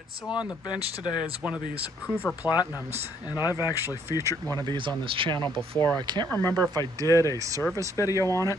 Alright, so on the bench today is one of these Hoover Platinums, and I've actually featured one of these on this channel before. I can't remember if I did a service video on it,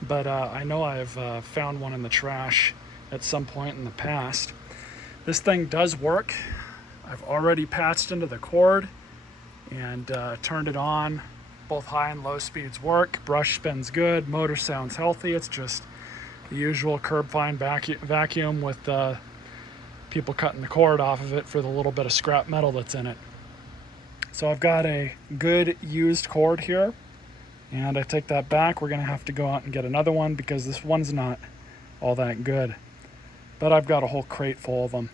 but I know I've found one in the trash at some point in the past. This thing does work. I've already patched into the cord and turned it on. Both high and low speeds work. Brush spins good. Motor sounds healthy. It's just the usual curb fine vacuum with people cutting the cord off of it for the little bit of scrap metal that's in it. So I've got a good used cord here, and I take that back. We're going to have to go out and get another one because this one's not all that good. But I've got a whole crate full of them.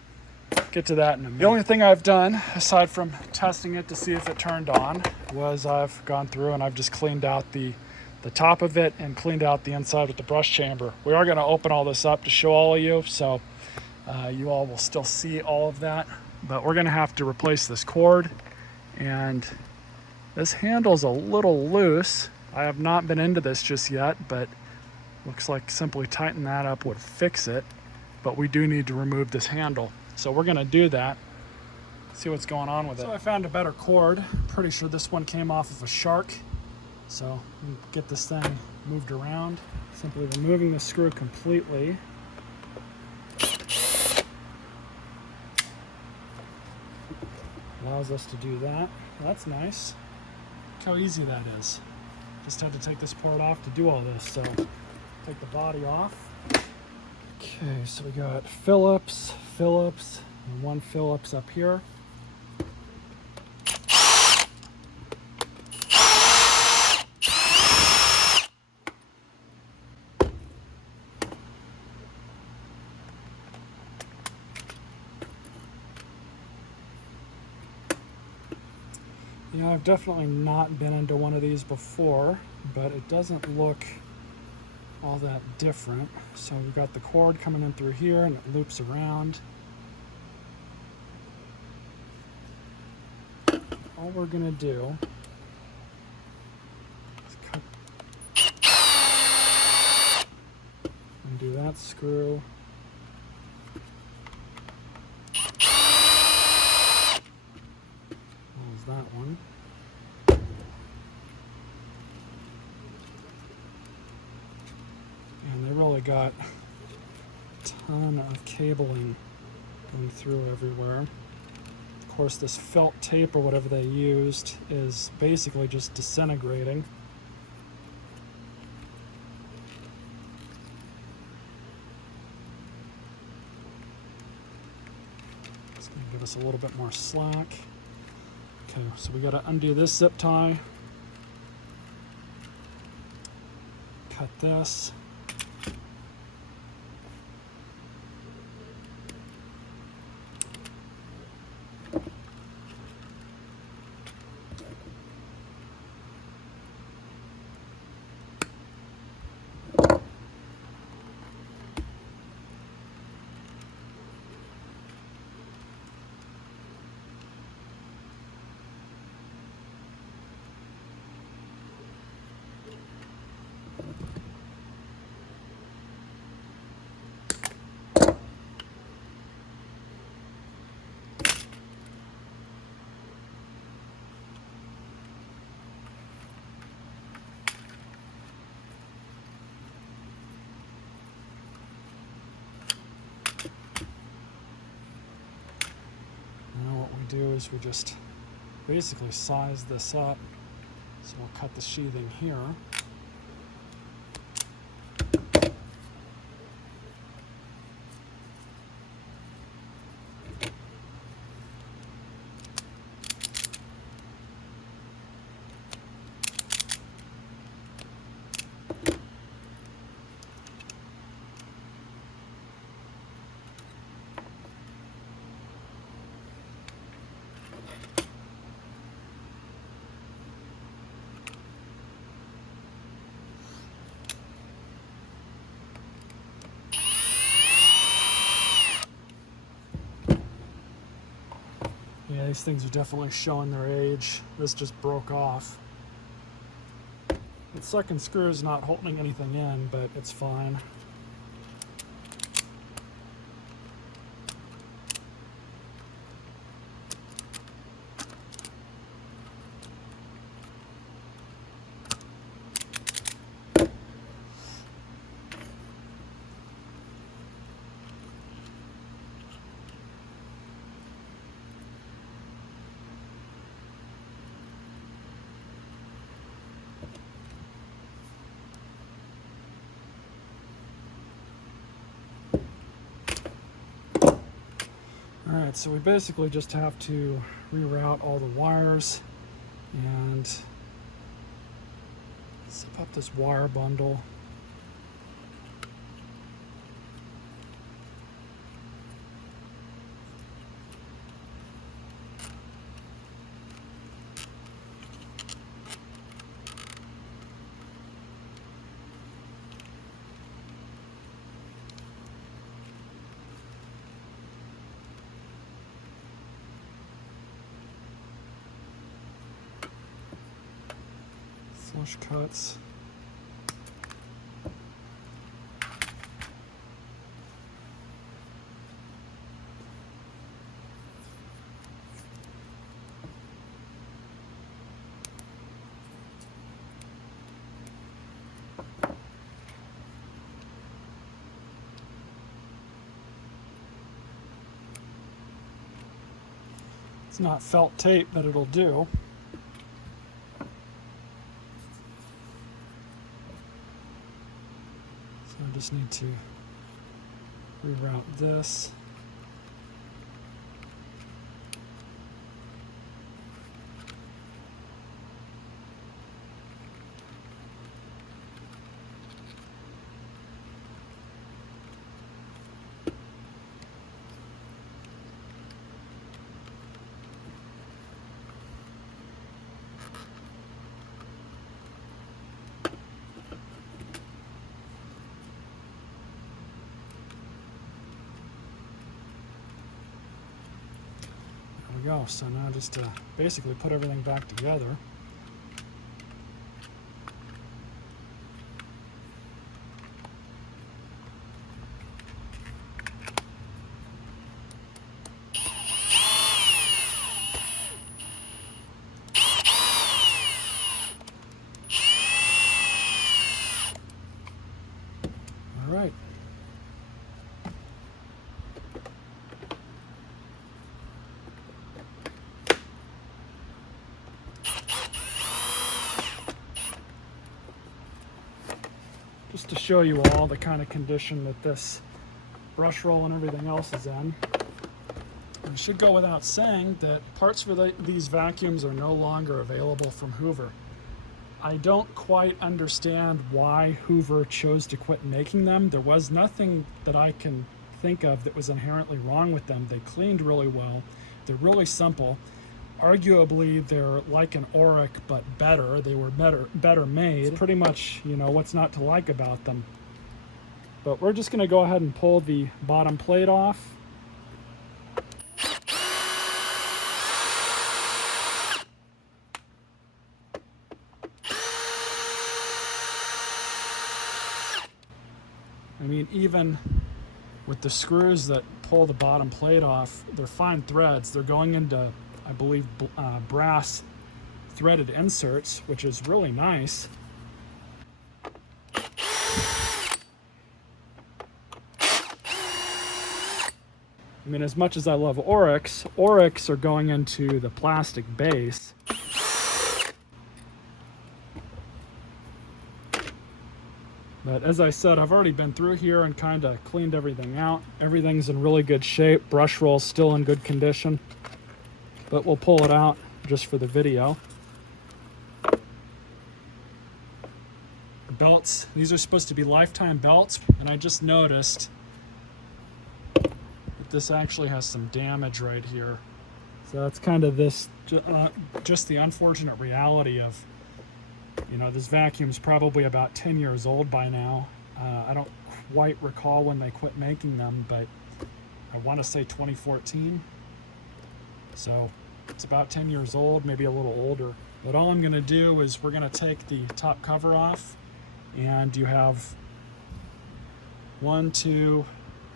Get to that in a minute. The only thing I've done, aside from testing it to see if it turned on, was I've gone through and I've just cleaned out the top of it and cleaned out the inside with the brush chamber. We are going to open all this up to show all of you, so you all will still see all of that. But we're going to have to replace this cord, and this handle's a little loose. I have not been into this just yet, but looks like simply tighten that up would fix it. But we do need to remove this handle. So we're going to do that, see what's going on with it. So I found a better cord. Pretty sure this one came off of a shark. So we get this thing moved around. Simply removing the screw completely. Allows us to do that. That's nice. Look how easy that is. Just had to take this part off to do all this. So take the body off. Okay, so we got Phillips, and one Phillips up here. You know, I've definitely not been into one of these before, but it doesn't look all that different. So we've got the cord coming in through here and it loops around. All we're gonna do is cut, undo that screw. Close that one. And they really got a ton of cabling going through everywhere. Of course, this felt tape or whatever they used is basically just disintegrating. It's going to give us a little bit more slack. Okay, so we got to undo this zip tie. Cut this. Do is we just basically size this up. So we'll cut the sheathing here. Yeah, these things are definitely showing their age. This just broke off. The second screw is not holding anything in, but it's fine. All right, so we basically just have to reroute all the wires and zip up this wire bundle. Flush cuts. It's not felt tape, but it'll do. So I just need to reroute this. Go. So now just to basically put everything back together. All right. Just to show you all the kind of condition that this brush roll and everything else is in. It should go without saying that parts for these vacuums are no longer available from Hoover. I don't quite understand why Hoover chose to quit making them. There was nothing that I can think of that was inherently wrong with them. They cleaned really well. They're really simple. Arguably, they're like an Auric, but better. They were better made. It's pretty much, you know, what's not to like about them. But we're just going to go ahead and pull the bottom plate off. I mean, even with the screws that pull the bottom plate off, they're fine threads. They're going into, I believe, brass threaded inserts, which is really nice. I mean, as much as I love Aurics are going into the plastic base. But as I said, I've already been through here and kind of cleaned everything out. Everything's in really good shape. Brush roll's still in good condition. But we'll pull it out just for the video. The belts, these are supposed to be lifetime belts, and I just noticed that this actually has some damage right here. So that's kind of this, just the unfortunate reality of, you know, this vacuum's probably about 10 years old by now. I don't quite recall when they quit making them, but I want to say 2014. So it's about 10 years old, maybe a little older. But all I'm going to do is we're going to take the top cover off, and you have 1, 2,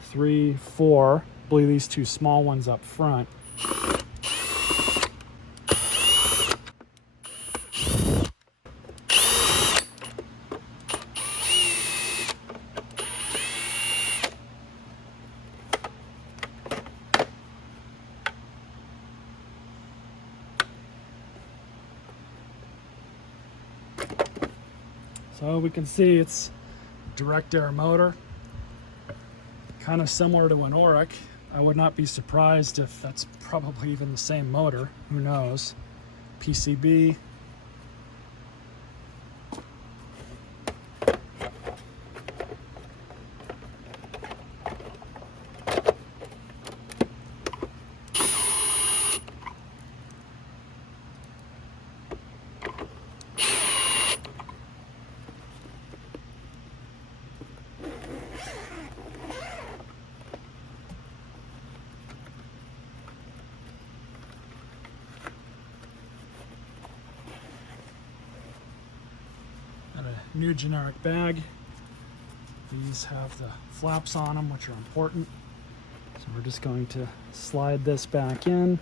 3, 4. I believe these two small ones up front. So we can see it's direct air motor, kind of similar to an Auric. I would not be surprised if that's probably even the same motor. Who knows? PCB. Got a new generic bag. These have the flaps on them, which are important. So we're just going to slide this back in.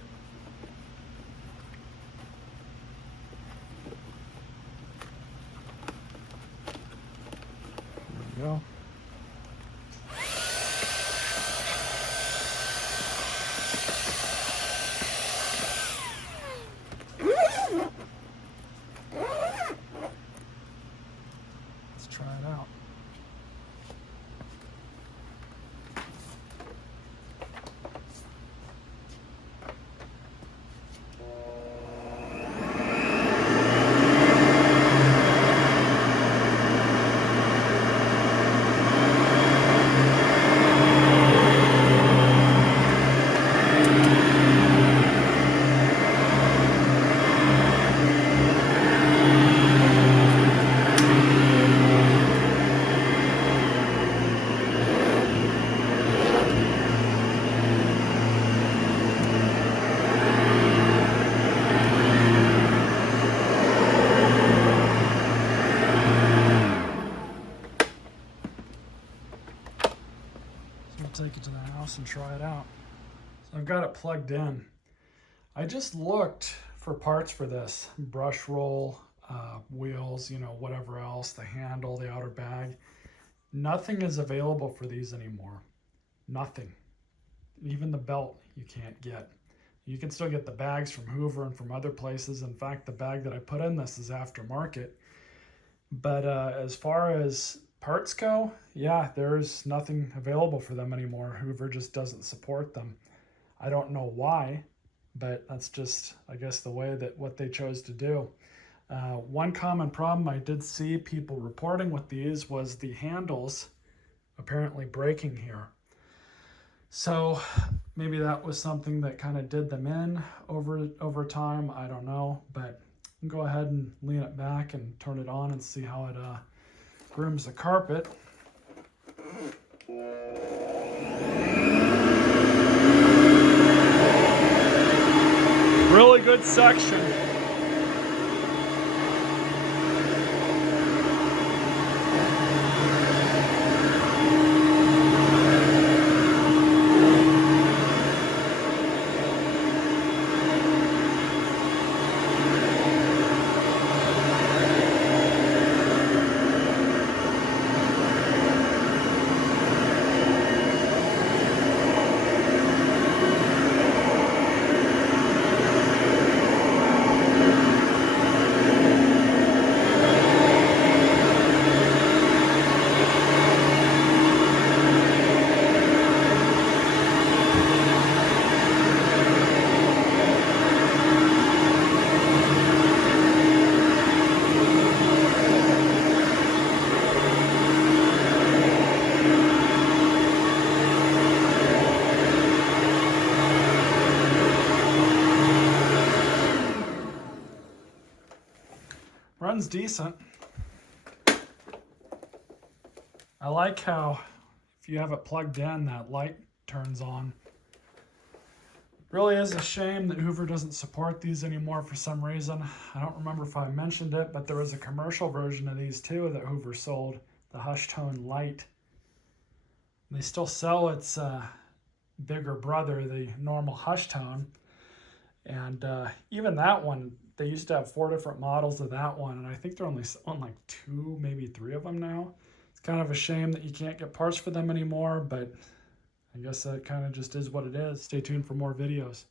There we go. Let's try it out. Take it to the house and try it out. So I've got it plugged in. I just looked for parts for this. Brush roll, wheels, you know, whatever else, the handle, the outer bag. Nothing is available for these anymore. Nothing. Even the belt you can't get. You can still get the bags from Hoover and from other places. In fact, the bag that I put in this is aftermarket. But as far as parts go, yeah, there's nothing available for them anymore. Hoover just doesn't support them. I don't know why, but that's just, I guess, the way that what they chose to do. One common problem I did see people reporting with these was the handles apparently breaking here. So maybe that was something that kind of did them in over time. I don't know, but go ahead and lean it back and turn it on and see how it grooms the carpet. Really good section. Runs decent. I like how if you have it plugged in, that light turns on. Really is a shame that Hoover doesn't support these anymore for some reason. I don't remember if I mentioned it, but there was a commercial version of these too that Hoover sold, the Hush Tone Light. They still sell its bigger brother, the normal Hush Tone. And even that one, they used to have 4 different models of that one, and I think they're only on like 2, maybe 3 of them now. It's kind of a shame that you can't get parts for them anymore, but I guess that kind of just is what it is. Stay tuned for more videos.